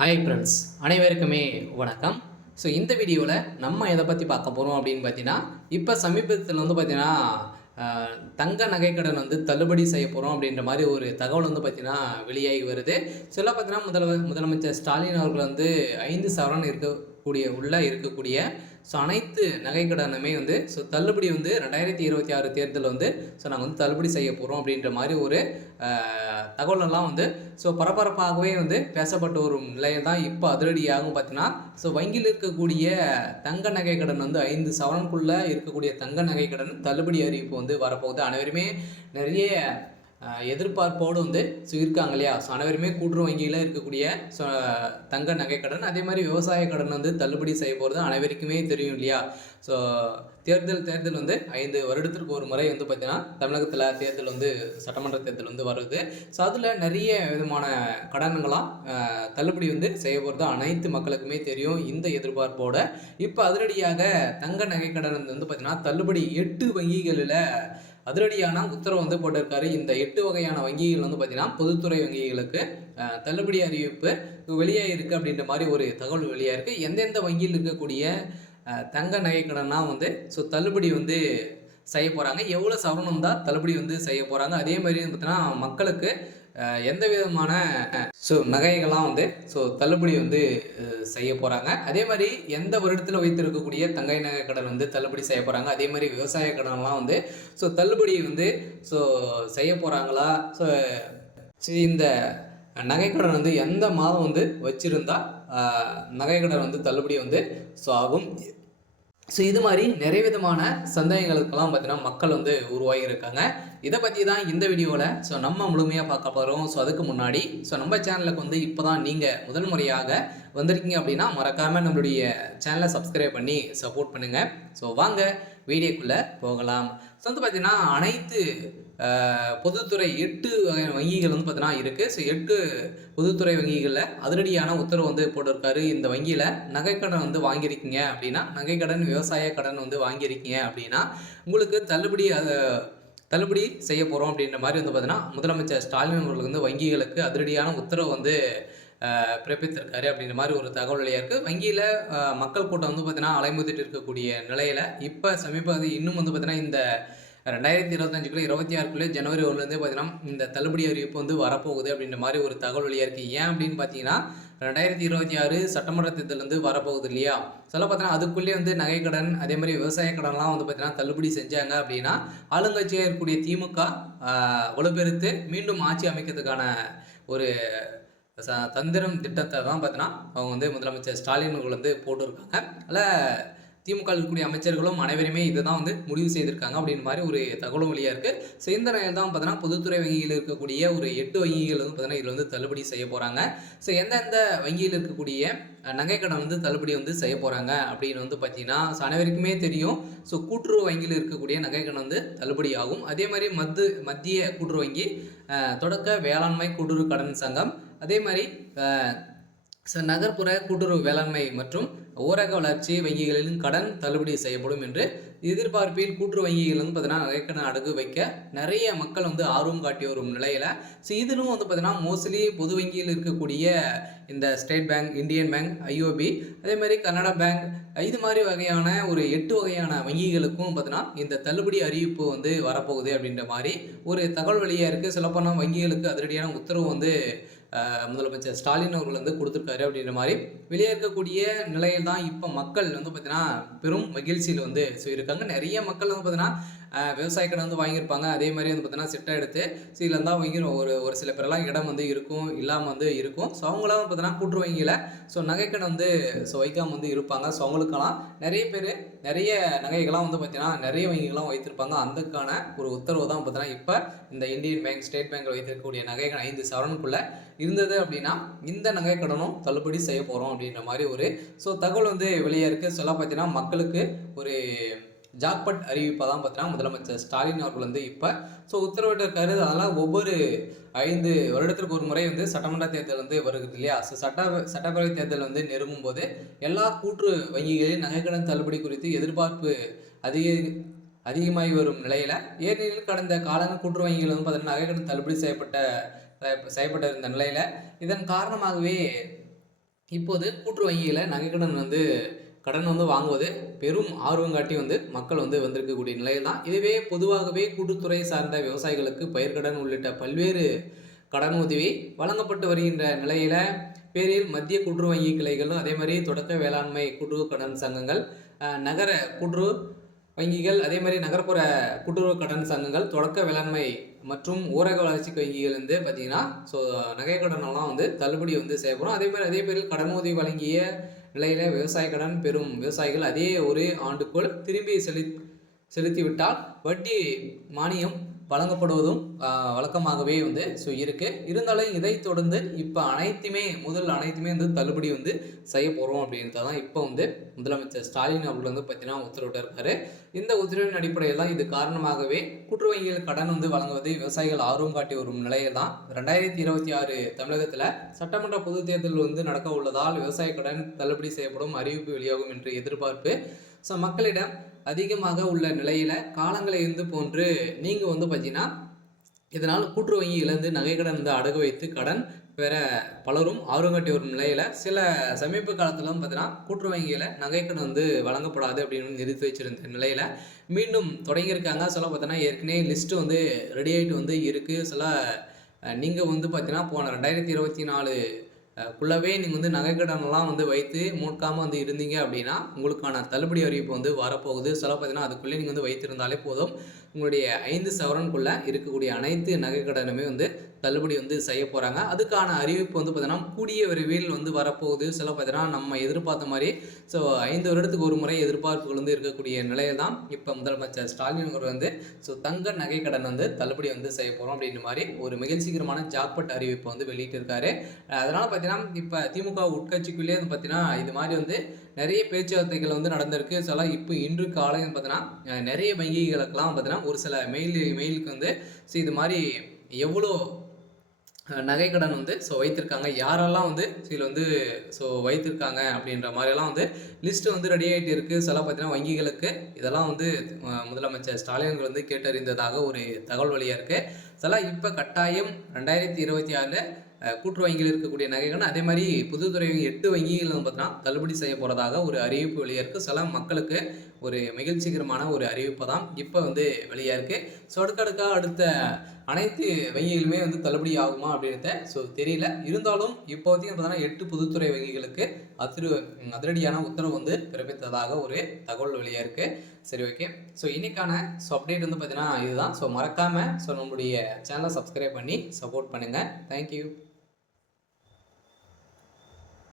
Hi friends, அனைவருக்குமே வணக்கம். So இந்த வீடியோவில் நம்ம எதை பற்றி பார்க்க போகிறோம் அப்படின்னு பார்த்தீங்கன்னா, இப்போ சமீபத்தில் வந்து பார்த்தீங்கன்னா தங்க நகைக்கடன் வந்து தள்ளுபடி செய்ய போகிறோம் அப்படின்ற மாதிரி ஒரு தகவல் வந்து பார்த்தீங்கன்னா வெளியாகி வருது. சொல்ல பார்த்தீங்கன்னா முதலமைச்சர் ஸ்டாலின் அவர்கள் வந்து 5 சவரன் இருக்கக்கூடிய அனைத்து நகைக்கடனுமே வந்து தள்ளுபடி வந்து 2026 தேர்தல் வந்து நாங்கள் வந்து தள்ளுபடி செய்ய போகிறோம் அப்படின்ற மாதிரி ஒரு தகவலெல்லாம் வந்து பரபரப்பாகவே வந்து பேசப்பட்ட ஒரு நிலையில் தான் இப்போ அதிரடியாகவும் பார்த்தீங்கன்னா வங்கியில் இருக்கக்கூடிய தங்க நகை கடன் வந்து 5 சவரனுக்குள்ளே இருக்கக்கூடிய தங்க நகை கடன் தள்ளுபடி அறிவிப்பு வந்து வரப்போகுது. அனைவருமே நிறைய எதிர்பார்ப்போடு வந்து இருக்காங்க இல்லையா? அனைவருமே கூட்டுறவு வங்கியில் இருக்கக்கூடிய தங்க நகை கடன், அதே மாதிரி விவசாய கடன் வந்து தள்ளுபடி செய்ய போகிறது அனைவருக்குமே தெரியும் இல்லையா? தேர்தல் வந்து 5 வருடத்திற்கு ஒரு முறை வந்து பார்த்தீங்கன்னா தமிழகத்தில் தேர்தல் வந்து சட்டமன்ற தேர்தல் வந்து வருது. அதில் நிறைய விதமான கடன்களாம் தள்ளுபடி வந்து செய்ய போகிறது அனைத்து மக்களுக்குமே தெரியும். இந்த எதிர்பார்ப்போட இப்போ அதிரடியாக தங்க நகை கடன் வந்து பார்த்தீங்கன்னா தள்ளுபடி 8 வங்கிகளில் அதிரடியான உத்தரவு வந்து போட்டிருக்காரு. இந்த 8 வகையான வங்கிகள் வந்து பார்த்தீங்கன்னா பொதுத்துறை வங்கிகளுக்கு தள்ளுபடி அறிவிப்பு வெளியாக இருக்குது அப்படின்ற மாதிரி ஒரு தகவல் வெளியாக இருக்குது. எந்தெந்த வங்கியில் இருக்கக்கூடிய தங்க நகை கடன்லாம் வந்து தள்ளுபடி வந்து செய்ய போகிறாங்க, எவ்வளோ சவரனம் தான் தள்ளுபடி வந்து செய்ய போகிறாங்க, அதே மாதிரி பார்த்தீங்கன்னா மக்களுக்கு எந்த விதமான நகைகள்லாம் வந்து தள்ளுபடி வந்து செய்ய போகிறாங்க, அதே மாதிரி எந்த வருடத்தில் வைத்திருக்கக்கூடிய தங்கை நகை கடன் வந்து தள்ளுபடி செய்ய போகிறாங்க, அதே மாதிரி விவசாய கடன்லாம் வந்து தள்ளுபடி வந்து செய்ய போகிறாங்களா, இந்த நகைக்கடன் வந்து எந்த மாதம் வந்து வச்சுருந்தா நகைக்கடன் வந்து தள்ளுபடி வந்து ஆகும். இது மாதிரி நிறைய விதமான சந்தேகங்களுக்கெல்லாம் பார்த்தீங்கன்னா மக்கள் வந்து உருவாகி இருக்காங்க. இதை பற்றி தான் இந்த வீடியோவில் நம்ம முழுமையாக பார்க்க போகிறோம். அதுக்கு முன்னாடி நம்ம சேனலுக்கு வந்து இப்போ தான் நீங்கள் முதல் முறையாக வந்திருக்கீங்க அப்படின்னா மறக்காமல் நம்மளுடைய சேனலை சப்ஸ்கிரைப் பண்ணி சப்போர்ட் பண்ணுங்கள். வாங்க வீடியோக்குள்ளே போகலாம். வந்து பார்த்தீங்கன்னா அனைத்து பொதுத்துறை 8 வங்கிகள் வந்து பார்த்தீங்கன்னா இருக்குது. 8 பொதுத்துறை வங்கிகளில் அதிரடியான உத்தரவு வந்து போட்டிருக்காரு. இந்த வங்கியில் நகைக்கடன் வந்து வாங்கியிருக்கீங்க அப்படின்னா, நகைக்கடன் விவசாய கடன் வந்து வாங்கியிருக்கீங்க அப்படின்னா உங்களுக்கு தள்ளுபடி செய்ய போகிறோம் அப்படின்ற மாதிரி வந்து பார்த்தீங்கன்னா முதலமைச்சர் ஸ்டாலின் அவர்கள் வந்து வங்கிகளுக்கு அதிரடியான உத்தரவு வந்து பிறப்பித்திருக்காரு அப்படின்ற மாதிரி ஒரு தகவல் வெளியாக இருக்குது. வங்கியில் மக்கள் கூட்டம் வந்து பார்த்தீங்கன்னா அலைமோதிட்டு இருக்கக்கூடிய நிலையில் இப்போ இன்னும் வந்து பார்த்தீங்கன்னா இந்த 2025 26 ஜனவரி 1 பார்த்தீங்கன்னா இந்த தள்ளுபடி அறிவிப்பு வந்து வரப்போகுது அப்படின்ற மாதிரி ஒரு தகவல் வெளியாக இருக்குது. ஏன் அப்படின்னு பார்த்தீங்கன்னா 2026 சட்டமன்ற தேர்தல் வந்து வரப்போகுது இல்லையா? பார்த்தீங்கன்னா அதுக்குள்ளேயே வந்து நகைக்கடன், அதே மாதிரி விவசாய கடன்லாம் வந்து பார்த்தீங்கன்னா தள்ளுபடி செஞ்சாங்க அப்படின்னா ஆளுங்கட்சியாக இருக்கக்கூடிய திமுக வலுப்பெருத்து மீண்டும் ஆட்சி அமைக்கிறதுக்கான ஒரு தந்திரம் திட்டத்தை தான் பார்த்தீங்கன்னா அவங்க வந்து முதலமைச்சர் ஸ்டாலின் அவர்கள் வந்து போட்டிருக்காங்க. அதில் திமுக இருக்கக்கூடிய அமைச்சர்களும் அனைவருமே இதை தான் வந்து முடிவு செய்திருக்காங்க அப்படின்ற மாதிரி ஒரு தகவலும் வழியாக இருக்குது. இந்த நிலையில் தான் பார்த்தீங்கன்னா பொதுத்துறை வங்கியில் இருக்கக்கூடிய ஒரு 8 வங்கிகள் வந்து பார்த்தீங்கன்னா இதில் வந்து தள்ளுபடி செய்ய போகிறாங்க. எந்தெந்த வங்கியில் இருக்கக்கூடிய நகைக்கடன் வந்து தள்ளுபடி வந்து செய்ய போகிறாங்க அப்படின்னு வந்து பார்த்தீங்கன்னா அனைவருக்குமே தெரியும். கூட்டுறவு வங்கியில் இருக்கக்கூடிய நகைக்கடன் வந்து தள்ளுபடி ஆகும். அதே மாதிரி மத்திய கூட்டுறவு வங்கி, தொடக்க வேளாண்மை கூட்டுறவு கடன் சங்கம், அதே மாதிரி நகர்ப்புற கூட்டுறவு வேளாண்மை மற்றும் ஊரக வளர்ச்சி வங்கிகளின் கடன் தள்ளுபடி செய்யப்படும் என்று எதிர்பார்ப்பில் கூட்டுறவு வங்கிகள் வந்து பார்த்தீங்கன்னா நகைக்கடன் அடகு வைக்க நிறைய மக்கள் வந்து ஆர்வம் காட்டி வரும் நிலையில் இதிலும் வந்து பார்த்தீங்கன்னா மோஸ்ட்லி பொது வங்கியில் இருக்கக்கூடிய இந்த state bank, Indian bank, IOB, அதே மாதிரி கனடா பேங்க், இது மாதிரி வகையான ஒரு 8 வகையான வங்கிகளுக்கும் பார்த்தீங்கன்னா இந்த தள்ளுபடி அறிவிப்பு வந்து வரப்போகுது அப்படின்ற மாதிரி ஒரு தகவல் வெளியாக இருக்குது. சொல்லப்போனால் வங்கிகளுக்கு அதிரடியான உத்தரவு வந்து முதலமைச்சர் ஸ்டாலின் அவர்கள் வந்து கொடுத்துருக்காரு அப்படின்ற மாதிரி வெளியே இருக்கக்கூடிய நிலையில் தான் இப்போ மக்கள் வந்து பார்த்தீங்கன்னா பெரும் மகிழ்ச்சியில் வந்து இருக்காங்க. நிறைய மக்கள் வந்து பார்த்தீங்கன்னா விவசாய கடன் வந்து வாங்கியிருப்பாங்க. அதே மாதிரி வந்து பார்த்தீங்கன்னா சிட்டை எடுத்து இதில் தான் வாங்கி ஒரு சில பேரெல்லாம் இடம் வந்து இருக்கும், இல்லாமல் வந்து இருக்கும். அவங்களாம் வந்து பார்த்தீங்கன்னா கூட்டுறவு வங்கியில் நகைக்கடன் வந்து வைக்காமல் வந்து இருப்பாங்க. அவங்களுக்கெல்லாம் நிறைய பேர் நிறைய நகைகள்லாம் வந்து பார்த்தீங்கன்னா நிறைய வங்கிகள்லாம் வைத்திருப்பாங்க. அதுக்கான ஒரு உத்தரவு தான் பார்த்தீங்கன்னா இப்போ இந்த இந்தியன் பேங்க், ஸ்டேட் பேங்க் வைத்திருக்கக்கூடிய நகைகள் 5 சவரனுக்குள்ளே இருந்தது அப்படின்னா இந்த நகைக்கடனும் தள்ளுபடி செய்ய போகிறோம் அப்படின்ற மாதிரி ஒரு தகவல் வந்து வெளியே இருக்குது. பார்த்தீங்கன்னா மக்களுக்கு ஒரு ஜாக்பட் அறிவிப்பாக தான் பார்த்தீங்கன்னா முதலமைச்சர் ஸ்டாலின் அவர்கள் வந்து இப்போ உத்தரவிட்டிருக்காரு. அதெல்லாம் ஒவ்வொரு 5 வருடத்திற்கு ஒரு முறை வந்து சட்டமன்ற தேர்தல் வந்து வருகிறது இல்லையா? சட்டப்பேரவை தேர்தல் வந்து நெருங்கும் போது எல்லா கூட்டு வங்கிகளின் நகைக்கடன் தள்ளுபடி குறித்து எதிர்பார்ப்பு அதிகமாகி வரும் நிலையில் ஏனெனில் கடந்த காலங்கள் கூட்டுறவு வங்கிகள் வந்து பார்த்தீங்கன்னா நகைக்கடன் தள்ளுபடி செய்யப்பட்டிருந்த நிலையில் இதன் காரணமாகவே இப்போது கூட்டுறவு வங்கியில நகைக்கடன் வந்து கடன் வந்து வாங்குவது பெரும் ஆர்வம் காட்டி வந்து மக்கள் வந்து வந்திருக்கக்கூடிய நிலையில் தான். இதுவே பொதுவாகவே கூட்டுத்துறை சார்ந்த விவசாயிகளுக்கு பயிர்க்கடன் உள்ளிட்ட பல்வேறு கடன் உதவி வழங்கப்பட்டு வருகின்ற நிலையில பேரில் மத்திய கூட்டுறவு வங்கி கிளைகளும் அதே மாதிரி தொடக்க வேளாண்மை கூட்டுறவு கடன் சங்கங்கள், நகர கூட்டுறவு வங்கிகள், அதே மாதிரி நகர்ப்புற கூட்டுறவு கடன் சங்கங்கள், தொடக்க வேளாண்மை மற்றும் ஊரக வளர்ச்சி வங்கிகள் வந்து பார்த்தீங்கன்னா, ஸோ நகை கடனெல்லாம் வந்து தள்ளுபடி வந்து செய்யப்படும். அதே பேரில் கடன் உதவி வழங்கிய நிலையில விவசாய கடன் பெறும் விவசாயிகள் அதே ஒரு ஆண்டுக்குள் திரும்பி செலுத்திவிட்டால் வட்டி மானியம் வழங்கப்படுவதும் வழக்கமாகவே வந்து இருக்குது. இருந்தாலும் இதை தொடர்ந்து இப்போ அனைத்துமே வந்து தள்ளுபடி வந்து செய்ய போகிறோம் அப்படின்றத தான் இப்போ வந்து முதலமைச்சர் ஸ்டாலின் அவர்கள் வந்து பார்த்தீங்கன்னா உத்தரவிட்டிருக்காரு. இந்த உத்தரவின் அடிப்படையில் தான் இது காரணமாகவே கூட்டுறவு வங்கிகள் கடன் வந்து வழங்குவது விவசாயிகள் ஆர்வம் காட்டி வரும் நிலையில் தான் 2026 தமிழகத்தில் சட்டமன்ற பொதுத் தேர்தல் வந்து நடக்க உள்ளதால் விவசாய கடன் தள்ளுபடி செய்யப்படும் அறிவிப்பு வெளியாகும் என்று எதிர்பார்ப்பு ஸோ மக்களிடம் அதிகமாக உள்ள நிலையில் காலங்களை இருந்து போன்று நீங்கள் வந்து பார்த்தீங்கன்னா இதனால் கூட்டுறவு வங்கியிலேருந்து நகைக்கடன் வந்து அடகு வைத்து கடன் பெற பலரும் ஆர்வம் காட்டி வரும் நிலையில் சில சமீப காலத்தில் பார்த்தீங்கன்னா கூட்டுறவு வங்கியில் நகைக்கடன் வந்து வழங்கப்படாது அப்படின்னு நிறுத்தி வச்சிருந்த நிலையில் மீண்டும் தொடங்கியிருக்காங்க. சில பார்த்தீங்கன்னா ஏற்கனவே லிஸ்ட்டு வந்து ரெடி ஆகிட்டு வந்து இருக்குது. சில நீங்கள் வந்து பார்த்தீங்கன்னா போன 2024 குள்ளவே நீங்கள் வந்து நகைக்கடனெல்லாம் வந்து வைத்து மூட்காமல் வந்து இருந்தீங்க அப்படின்னா உங்களுக்கான தள்ளுபடி அறிவிப்பு வந்து வரப்போகுது. சில பார்த்தீங்கன்னா அதுக்குள்ளே நீங்கள் வந்து வைத்திருந்தாலே போதும், உங்களுடைய 5 சவரனுக்குள்ளே இருக்கக்கூடிய அனைத்து நகைக்கடனுமே வந்து தள்ளுபடி வந்து செய்ய போகிறாங்க. அதுக்கான அறிவிப்பு வந்து பார்த்தீங்கன்னா கூடிய விரைவில் வந்து வரப்போகுது. சில பார்த்தீங்கன்னா நம்ம எதிர்பார்த்த மாதிரி ஸோ 5 வருடத்துக்கு ஒரு முறை எதிர்பார்ப்புகள் வந்து இருக்கக்கூடிய நிலையில் தான் இப்போ முதலமைச்சர் ஸ்டாலின் அவர் வந்து ஸோ தங்க நகைக்கடன் வந்து தள்ளுபடி வந்து செய்ய போகிறோம் அப்படின்ற மாதிரி ஒரு மகிழ்ச்சிகரமான ஜாக்பட் அறிவிப்பை வந்து வெளியிட்டிருக்காரு. அதனால் பார்த்தீங்கன்னா இப்போ திமுக உட்கட்சிக்குள்ளேயே வந்து பார்த்தீங்கன்னா இது மாதிரி வந்து நிறைய பேச்சுவார்த்தைகள் வந்து நடந்திருக்கு. சில இப்போ இன்று காலை பார்த்தீங்கன்னா நிறைய வங்கிகளுக்கெல்லாம் பார்த்தீங்கன்னா ஒரு சில மெயிலுக்கு வந்து ஸோ இது மாதிரி எவ்வளோ நகைக்கடன் வந்து ஸோ வைத்திருக்காங்க, யாரெல்லாம் வந்து இதில் வந்து ஸோ வைத்திருக்காங்க அப்படின்ற மாதிரியெல்லாம் வந்து லிஸ்ட்டு வந்து ரெடி ஆகிட்டு இருக்குது. சில பார்த்தீங்கன்னா வங்கிகளுக்கு இதெல்லாம் வந்து முதலமைச்சர் ஸ்டாலின் வந்து கேட்டறிந்ததாக ஒரு தகவல் வழியாக இருக்குது. சில இப்போ கட்டாயம் 2026 கூட்டுறவு வங்கியில் இருக்கக்கூடிய நகைகள் அதே மாதிரி பொதுத்துறை 8 வங்கிகள் பார்த்தீங்கன்னா தள்ளுபடி செய்ய போகிறதாக ஒரு அறிவிப்பு வெளியாக இருக்குது. சில மக்களுக்கு ஒரு மகிழ்ச்சிகரமான ஒரு அறிவிப்பு தான் இப்போ வந்து வெளியாக இருக்குது. ஸோ அடுத்த அனைத்து வங்கிகளுமே வந்து தள்ளுபடி ஆகுமா அப்படின்றத ஸோ தெரியல. இருந்தாலும் இப்போதைக்கு பார்த்தீங்கன்னா 8 பொதுத்துறை வங்கிகளுக்கு அதிரடியான உத்தரவு வந்து பிறப்பித்ததாக ஒரு தகவல் வெளியாக இருக்குது. சரி, ஓகே. ஸோ இன்னைக்கான ஸோ அப்டேட் வந்து பார்த்தீங்கன்னா இதுதான். ஸோ மறக்காமல் ஸோ நம்மளுடைய சேனலை சப்ஸ்கிரைப் பண்ணி சப்போர்ட் பண்ணுங்கள். தேங்க்யூ.